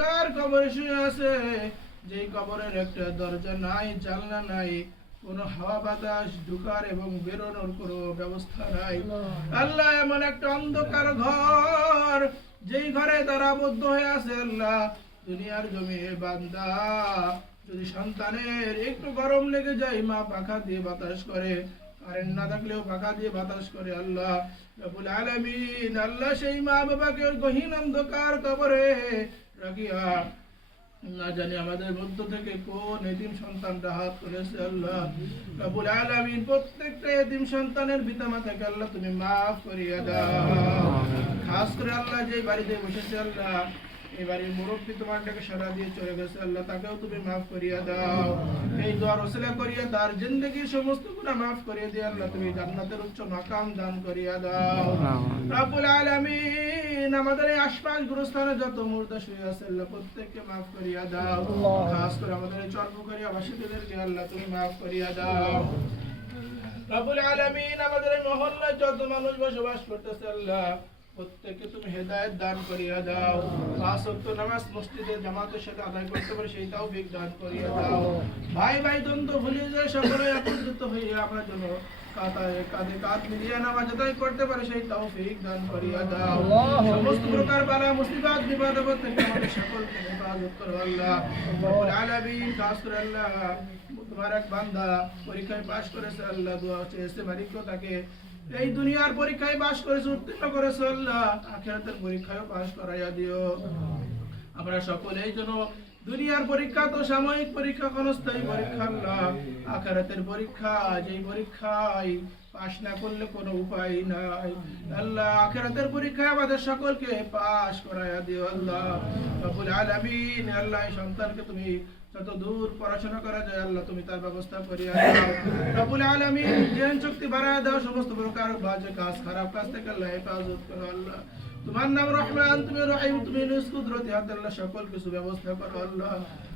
অন্ধকার কবরে শুয়ে আছে, যেই কবরের একটা দরজা নাই, জানলা নাই, কোনো হাওয়া বাতাস ঢুকার এবং বেরোনোর কোনো ব্যবস্থা নাই। আল্লাহ, এমন একটা অন্ধকার ঘর, যেই ঘরে তারা আবদ্ধ হয়ে আছে। আল্লাহ, দুনিয়ার জমিনে বান্দা যদি সন্তানের একটু গরম লেগে যায়, মা পাখা দিয়ে বাতাস করে, কারেন্ট না থাকলেও পাখা দিয়ে বাতাস করে। আল্লাহ রব্বুল আলামিন, আল্লাহ সেই মা বাবাকে ওই গহীন অন্ধকার কবরে রাখিয়া না জানি আমাদের মধ্য থেকে কোন এতিম সন্তানটা হাত করেছে। আল্লাহ রব্বুল আলামিন, প্রত্যেকটা এতিম সন্তানের পিতামাতাকে আল্লাহ তুমি মাফ করিয়া দাও। খাস করে আল্লাহ যে বাড়িতে বসেছে, আল্লাহ এই বাড়ির মুরব্বী তোমারটাকে সারা দিয়ে চলে গেছে, আল্লাহ তাকেও তুমি মাফ করিয়া দাও। এই দোয়ার ওসিলা করিয়া তার জিন্দগির সমস্ত গুনাহ মাফ করিয়া দিয়ে আল্লাহ তুমি জান্নাতের উচ্চ মাকাম দান করিয়া দাও। রব্বুল আলামিন, আমাদের এই আশপাশ গুরুস্থানে যত মুর্দা শুয়ে আছে, আল্লাহ প্রত্যেককে মাফ করিয়া দাও। খাস করে আমাদের এই চরপুকরিয়া বাসীদেরকে আল্লাহ তুমি মাফ করিয়া দাও। রব্বুল আলামিন, আমাদের এই মহল্লায় যত মানুষ বসবাস করতেছে, আল্লাহ প্রত্যেককে তুমি হেদায়েত দান করিয়া দাও। পাঁচ ওয়াক্ত নামাজ মসজিদে জামাতের সাথে আদায় করতে পারে সেই তৌফিক দান করিয়া দাও। ভাই ভাই দ্বন্দ্ব ভুলে যায় সকলে একত্রিত হয়ে আমরা যেন কাঁধে কাঁধ মিলিয়ে নামাজ আদায় করতে পারে সেই তৌফিক দান করিয়া দাও। সমস্ত প্রকার বালা মুসিবত বিপদ আপদ থেকে আমাদের সকলকে হেফাজত করো। আল্লাহ রব্বুল আলামিন, খাস করে আল্লাহ তোমার এক বান্দা পরীক্ষায় পাশ করেছে, আল্লাহ দোয়া চেয়েছে মালিকও তাকে এই দুনিয়ার পরীক্ষায় পাশ করেছে, উত্তীর্ণ করেছে। আল্লাহ আখিরাতের পরীক্ষায় পাশ করাইয়া দিও। আমরা সকলেই যেন দুনিয়ার পরীক্ষা তো সাময়িক পরীক্ষা, ক্ষণস্থায়ী পরীক্ষা, আল্লাহ আখিরাতের পরীক্ষা, যেই পরীক্ষায় পাশ না করলে কোনো উপায় নাই। আল্লাহ আখিরাতের পরীক্ষায় আমাদের সকলকে পাশ করাইয়া দিও। আল্লাহ রব্বুল আলামিন, আল্লাহ এই সন্তানকে তুমি যত দূর পড়াশোনা করা যায়, আল্লাহ তুমি তার ব্যবস্থা করিয়া দাও। রব্বুল আলামিন, জ্ঞান শক্তি বাড়ায় দাও, সমস্ত প্রকার বাজে কাজ, খারাপ কাজ থেকে আল্লাহ হেফাজত করো। আল্লাহ তোমার নাম রহমান, তুমি রহিম, তুমি নিজ কুদরতি হাতে আল্লাহ সকল কিছু ব্যবস্থা করো। আল্লাহ